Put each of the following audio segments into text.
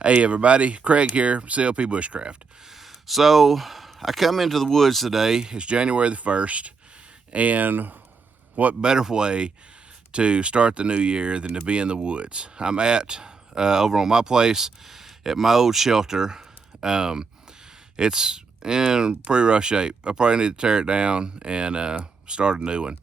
Hey everybody, Craig here, CLP Bushcraft. So I come into the woods today. It's January the 1st, and what better way to start the new year than to be in the woods? I'm at over on my place at my old shelter. It's in pretty rough shape. I probably need to tear it down and start a new one.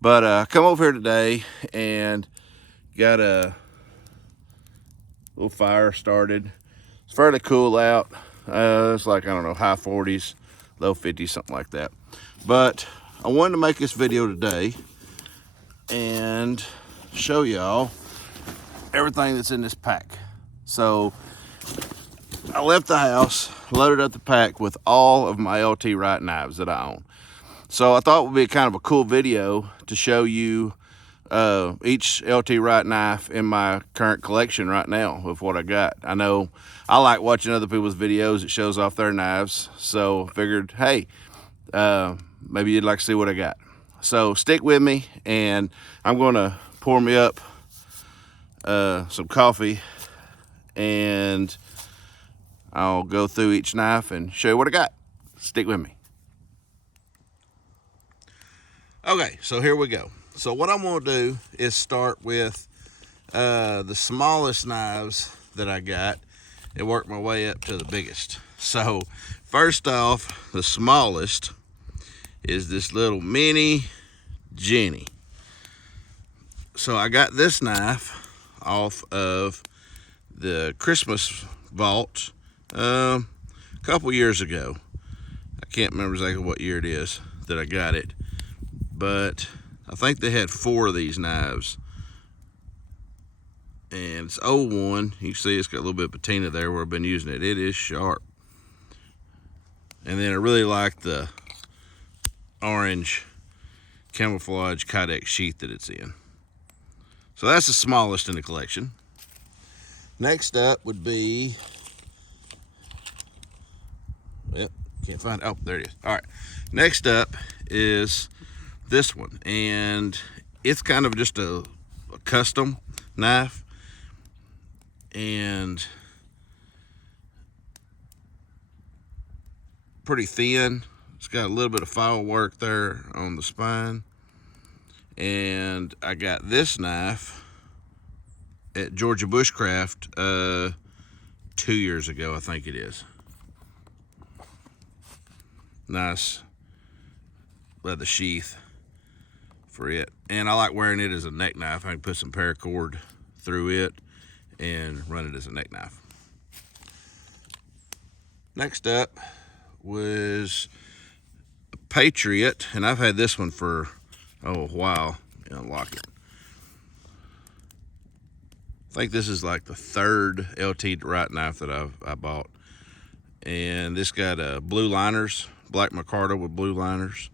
But I come over here today and got a little fire started. It's fairly cool out. It's like, I don't know, high 40s, low 50s, something like that. But I wanted to make this video today and show y'all everything that's in this pack. So I left the house, loaded up the pack with all of my LT Wright knives that I own. So I thought it would be kind of a cool video to show you each LT Wright knife in my current collection right now with what I got. I know I like watching other people's videos. It shows off their knives. So figured, hey, maybe you'd like to see what I got. So stick with me, and I'm going to pour me up some coffee, and I'll go through each knife and show you what I got. Stick with me. Okay, so here we go. So what I'm going to do is start with the smallest knives that I got and work my way up to the biggest. So first off, the smallest is this little mini Jenny. So I got this knife off of the Christmas vault a couple years ago. I can't remember exactly what year it is that I got it, but I think they had 4 of these knives, and it's 01. You can see it's got a little bit of patina there where I've been using it. It is sharp. And then I really like the orange camouflage Kydex sheath that it's in. So that's the smallest in the collection. Next up would be, well, can't find, oh, there it is. All right, next up is this one, and it's kind of just a custom knife, and pretty thin. It's got a little bit of file work there on the spine. And I got this knife at Georgia Bushcraft 2 years ago, I think it is. Nice leather sheath for it, and I like wearing it as a neck knife. I can put some paracord through it and run it as a neck knife. Next up was a Patriot, and I've had this one for a while. Unlock it. I think this is like the 3rd LT Wright knife that I bought, and this got blue liners, black micarta with blue liners,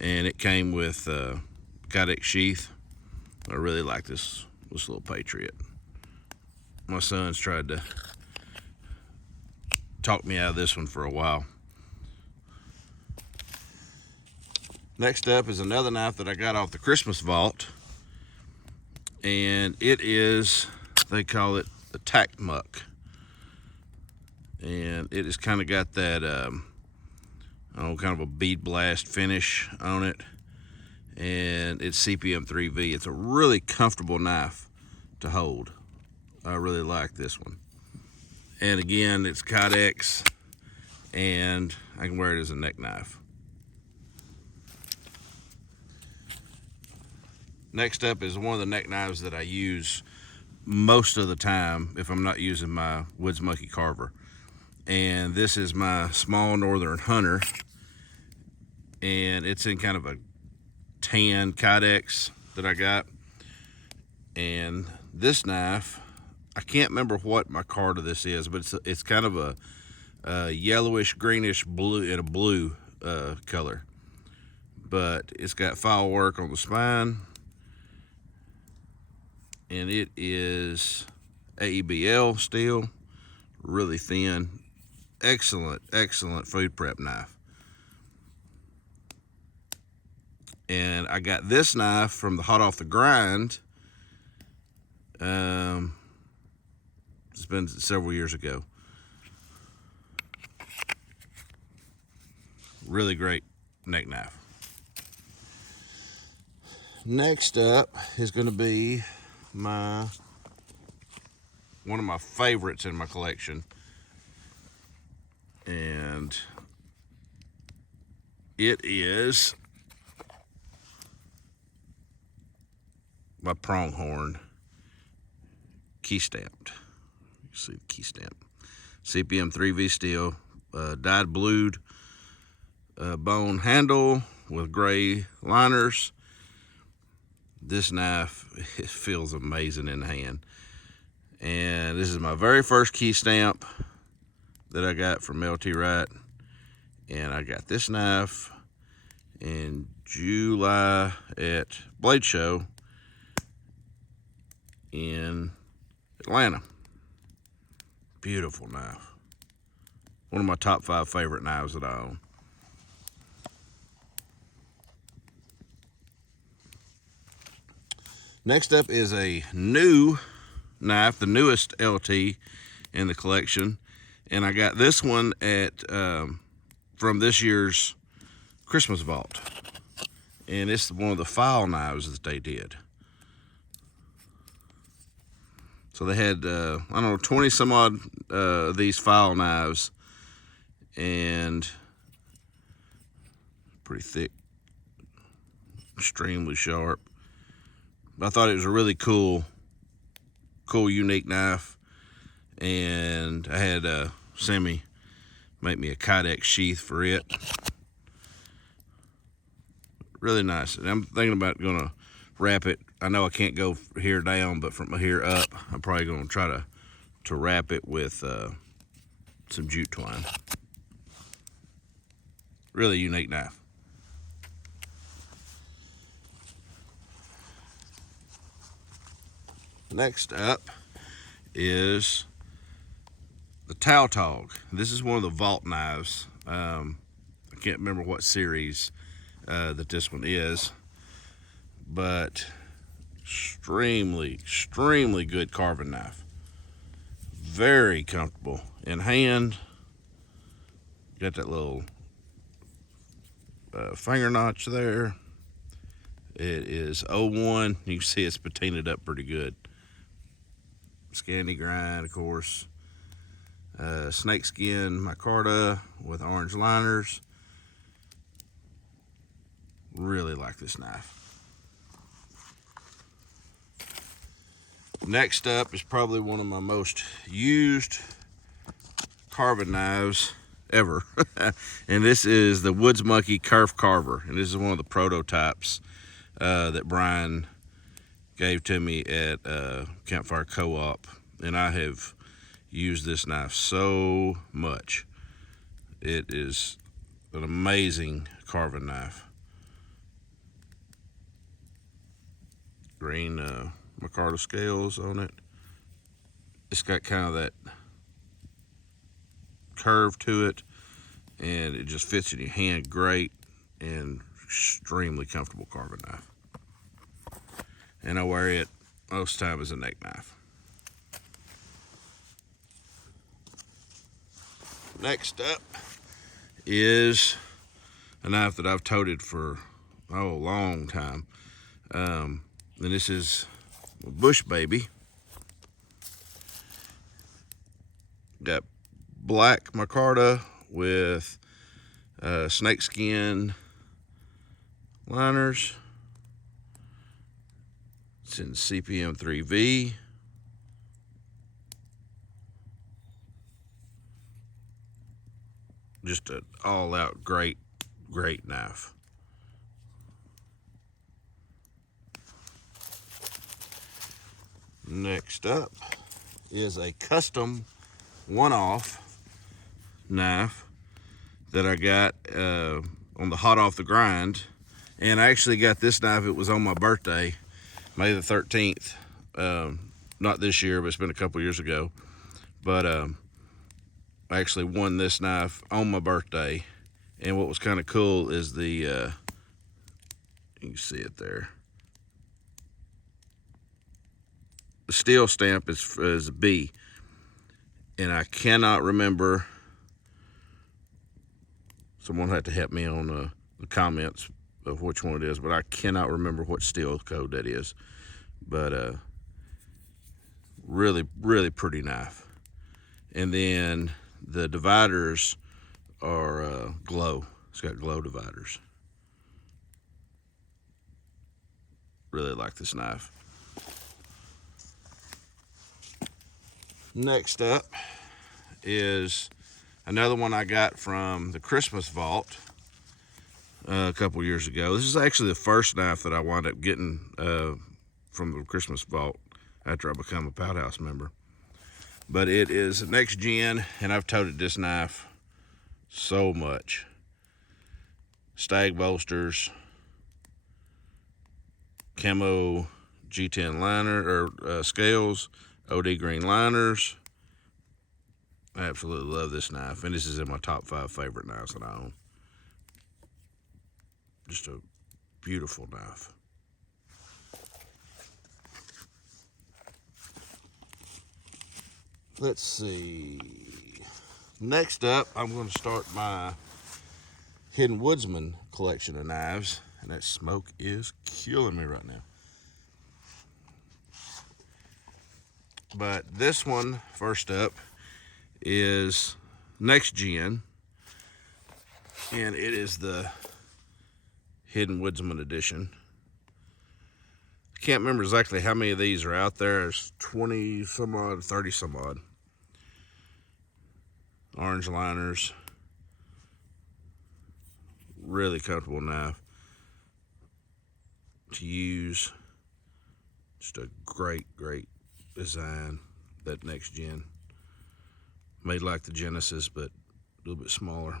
and it came with Kydex sheath. I really like this little Patriot. My son's tried to talk me out of this one for a while. Next up is another knife that I got off the Christmas vault, and it is, they call it the Tack Muck, and it has kind of got that I don't know, kind of a bead blast finish on it, and it's CPM 3V. It's a really comfortable knife to hold. I really like this one. And again, it's Kydex, and I can wear it as a neck knife. Next up is one of the neck knives that I use most of the time if I'm not using my Woods Monkey carver. And this is my small Northern Hunter, and it's in kind of a tan Kydex that I got. And this knife, I can't remember what my card of this is, but it's kind of a yellowish greenish blue, in a blue color, but it's got file work on the spine, and it is AEBL steel, really thin. Excellent food prep knife. And I got this knife from the Hot Off the Grind It's been several years ago. Really great neck knife. Next up is going to be one of my favorites in my collection, and it is my pronghorn key stamped. You see the key stamp. CPM 3V steel, dyed blued bone handle with gray liners. This knife, it feels amazing in the hand. And this is my very first key stamp that I got from LT Wright. And I got this knife in July at Blade Show in Atlanta. Beautiful knife. One of my top 5 favorite knives that I own. Next up is a new knife, the newest LT in the collection. And I got this one at from this year's Christmas vault. And it's one of the file knives that they did. So they had, I don't know, 20 some odd of these file knives, and pretty thick, extremely sharp. But I thought it was a really cool, unique knife. And I had Sammy make me a Kydex sheath for it. Really nice. And I'm thinking about gonna wrap it. I know I can't go here down, but from here up, I'm probably gonna try to wrap it with some jute twine. Really unique knife. Next up is the Tautog. This is one of the vault knives. I can't remember what series that this one is, but extremely good carving knife. Very comfortable in hand. Got that little finger notch there. It is 01. You can see it's patinaed up pretty good. Scandi grind, of course. Snakeskin micarta with orange liners. Really like this knife. Next up is probably one of my most used carving knives ever. And this is the Woods Monkey Kerf Carver. And this is one of the prototypes that Brian gave to me at Campfire Co-op. And I have used this knife so much. It is an amazing carving knife. Green micarta scales on it. It's got kind of that curve to it, and it just fits in your hand great, and extremely comfortable carving knife. And I wear it most time as a neck knife. Next up is a knife that I've toted for a long time. And this is a Bush Baby. Got black micarta with snakeskin liners. It's in CPM 3V. Just an all-out great knife. Next up is a custom one-off knife that I got on the hot off the grind. And I actually got this knife, it was on my birthday, May the 13th. Not this year, but it's been a couple years ago. But I actually won this knife on my birthday. And what was kind of cool is the, you can see it there. The steel stamp is a B. and I cannot remember. Someone had to help me on the comments of which one it is, but I cannot remember what steel code that is. But really, really pretty knife. And then the dividers are glow. It's got glow dividers. Really like this knife. Next up is another one I got from the Christmas vault a couple years ago. This is actually the first knife that I wound up getting from the Christmas vault after I become a Powder member. But it is next gen, and I've toted this knife so much. Stag bolsters, camo G10 liner or scales, OD green liners. I absolutely love this knife, and this is in my top 5 favorite knives that I own. Just a beautiful knife. Let's see. Next up, I'm going to start my Hidden Woodsman collection of knives, and that smoke is killing me right now. But this one, first up, is next gen, and it is the Hidden Woodsman edition. I can't remember exactly how many of these are out there. There's 20 some odd, 30 some odd. Orange liners. Really comfortable knife to use. Just a great design. That next gen. Made like the Genesis, but a little bit smaller.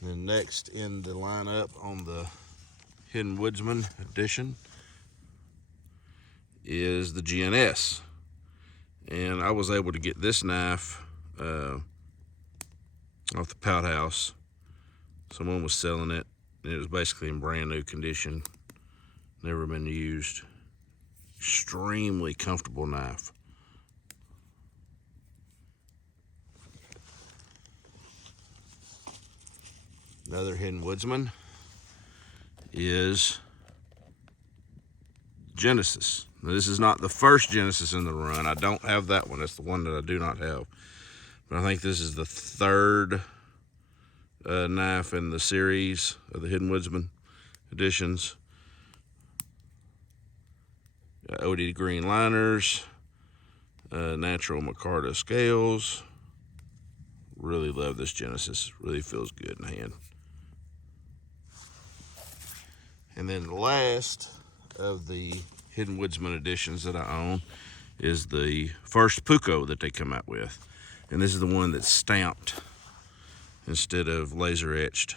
And then next in the lineup on the Hidden Woodsman edition is the GNS. And I was able to get this knife off the Pout House. Someone was selling it, and it was basically in brand new condition. Never been used. Extremely comfortable knife. Another Hidden Woodsman is Genesis. Now, this is not the first Genesis in the run. I don't have that one. That's the one that I do not have. But I think this is the third knife in the series of the Hidden Woodsman editions. OD green liners, natural micarta scales. Really love this Genesis. Really feels good in hand. And then the last of the Hidden Woodsman editions that I own is the first Puko that they come out with. And this is the one that's stamped instead of laser etched.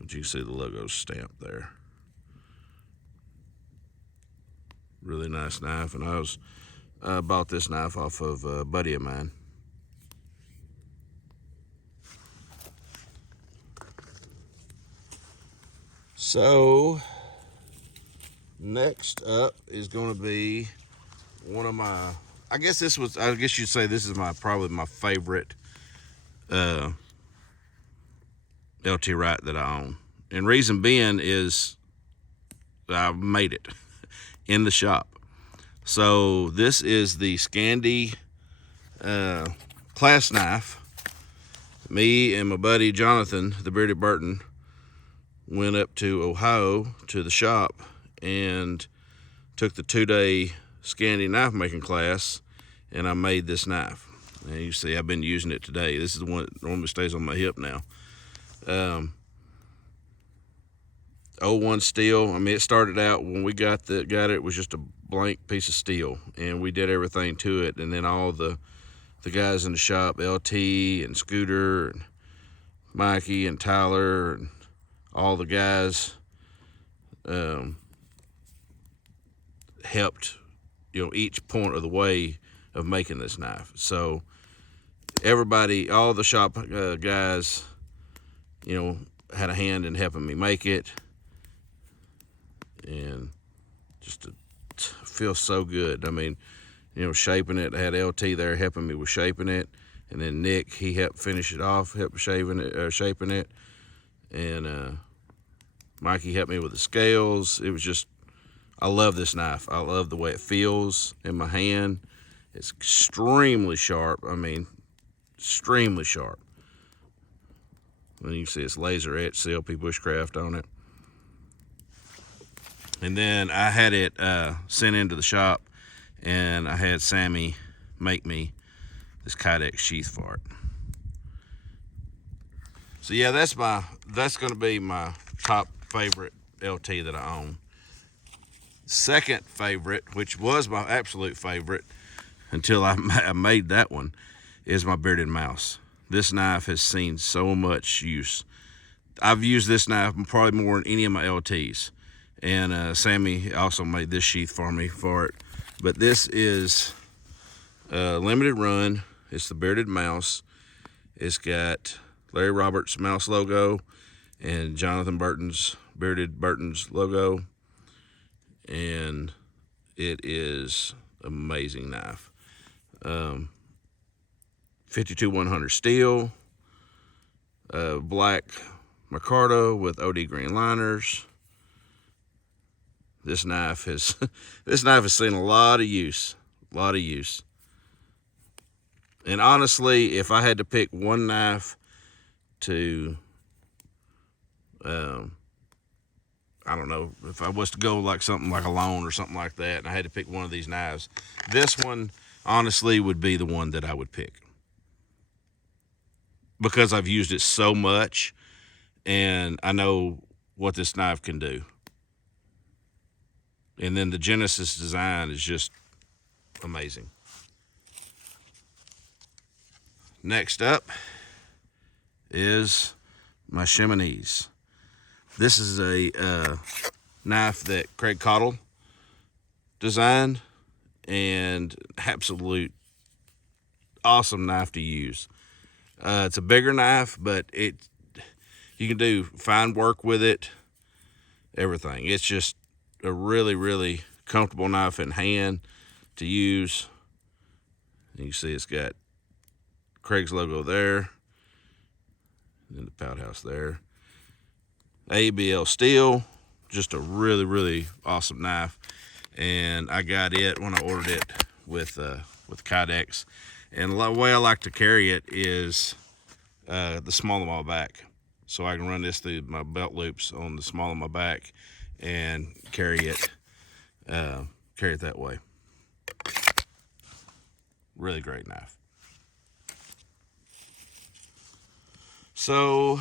But you can see the logo stamped there. Really nice knife, and I bought this knife off of a buddy of mine. So next up is going to be one of my, I guess you'd say this is probably my favorite LT Wright that I own. And reason being is I made it in the shop. So this is the Scandi class knife. Me and my buddy Jonathan, the Bearded Burton, went up to Ohio to the shop and took the 2-day Scandi knife making class, and I made this knife. And you see I've been using it today. This is the one that normally stays on my hip now. 01 steel. I mean, it started out when we got it, it was just a blank piece of steel, and we did everything to it. And then all the guys in the shop, LT and Scooter and Mikey and Tyler and all the guys helped, each point of the way of making this knife. So everybody, all the shop guys, had a hand in helping me make it. And just a feels so good. I mean, you know, shaping it. I had LT there helping me with shaping it, and then Nick, he helped finish it off, helped shaping it, and Mikey helped me with the scales. It was just, I love this knife. I love the way it feels in my hand. It's extremely sharp. I mean, extremely sharp. And you can see it's laser etched CLP Bushcraft on it. And then I had it sent into the shop, and I had Sammy make me this Kydex sheath for it. So yeah, that's going to be my top favorite LT that I own. Second favorite, which was my absolute favorite until I made that one, is my bearded mouse. This knife has seen so much use. I've used this knife probably more than any of my LTs. And Sammy also made this sheath for me for it. But this is a limited run. It's the bearded mouse. It's got Larry Roberts' mouse logo and Jonathan Burton's bearded Burton's logo. And it is an amazing knife. 52-100 steel, black micarta with OD green liners. This knife has seen a lot of use, And honestly, if I had to pick one knife to, I don't know, if I was to go like something like a loan or something like that, and I had to pick one of these knives, this one honestly would be the one that I would pick, because I've used it so much and I know what this knife can do. And then the Genesis design is just amazing. Next up is my Chamonix. This is a knife that Craig Cottle designed, and absolute awesome knife to use. It's a bigger knife, but you can do fine work with it, everything. It's just a really, really comfortable knife in hand to use. You can see it's got Craig's logo there, and the Pouthouse there. ABL steel, just a really, really awesome knife. And I got it when I ordered it with Kydex. And the way I like to carry it is the small of my back. So I can run this through my belt loops on the small of my back and carry it that way. Really great knife. So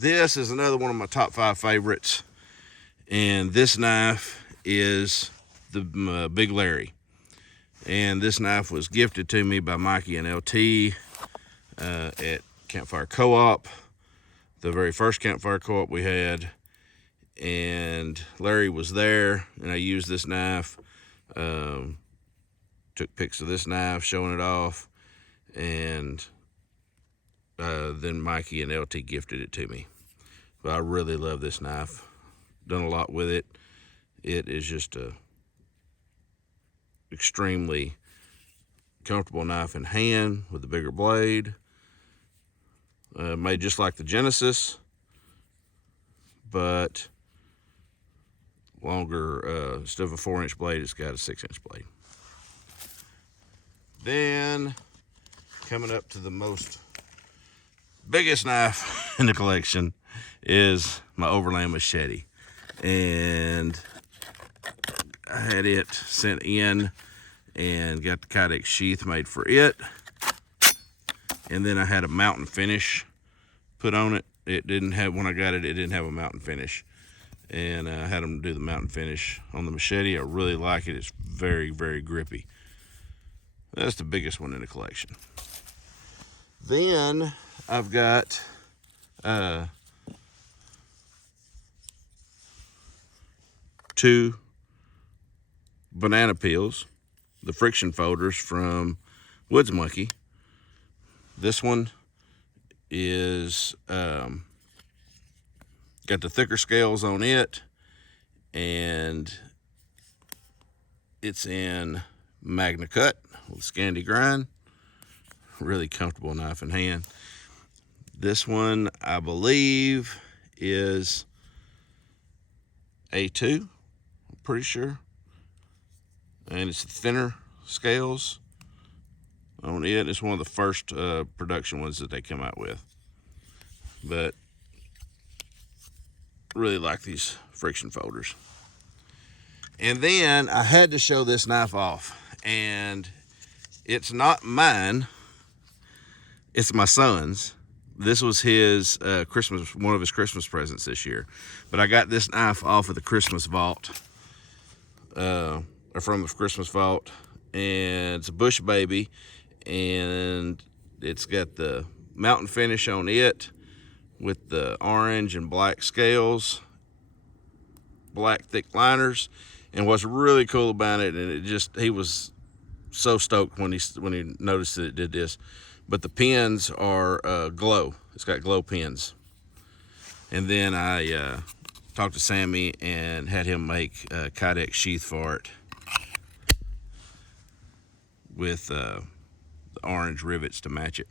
this is another one of my top 5 favorites, and this knife is the Big Larry. And this knife was gifted to me by Mikey and LT at Campfire Co-op, the very first Campfire Co-op we had. And Larry was there, and I used this knife, took pics of this knife, showing it off, and then Mikey and LT gifted it to me. But I really love this knife. Done a lot with it. It is just a extremely comfortable knife in hand with the bigger blade. Made just like the Genesis, but longer. Instead of a 4-inch blade, it's got a 6-inch blade. Then coming up to the biggest knife in the collection is my Overland machete. And I had it sent in and got the Kydex sheath made for it. And then I had a mountain finish put on it. It didn't have, when I got it, it didn't have a mountain finish. And I had them do the mountain finish on the machete. I really like it. It's very, very grippy. That's the biggest one in the collection. Then I've got two banana peels, the friction folders from Woods Monkey. This one is got the thicker scales on it, and It's in Magna Cut with Scandi grind. Really comfortable knife in hand. This one, I believe, is A2, I'm pretty sure. And it's thinner scales on it. It's one of the first production ones that they come out with. But really like these friction folders. And then I had to show this knife off, and it's not mine, it's my son's. This was his one of his Christmas presents this year. But I got this knife off of the Christmas vault, or from the Christmas vault, and it's a Bush Baby, and it's got the mountain finish on it with the orange and black scales, black thick liners. And what's really cool about it, and he was so stoked when he noticed that it did this, but the pins are glow. It's got glow pins. And then I talked to Sammy and had him make a Kydex sheath for it with the orange rivets to match it.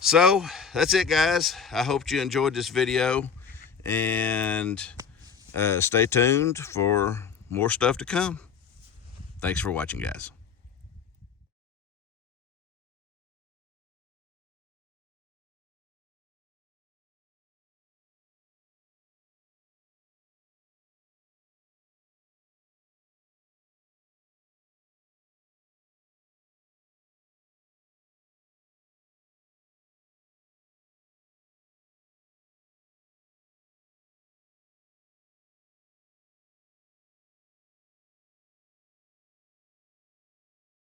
So that's it, guys. I hope you enjoyed this video, and stay tuned for more stuff to come. Thanks for watching, guys.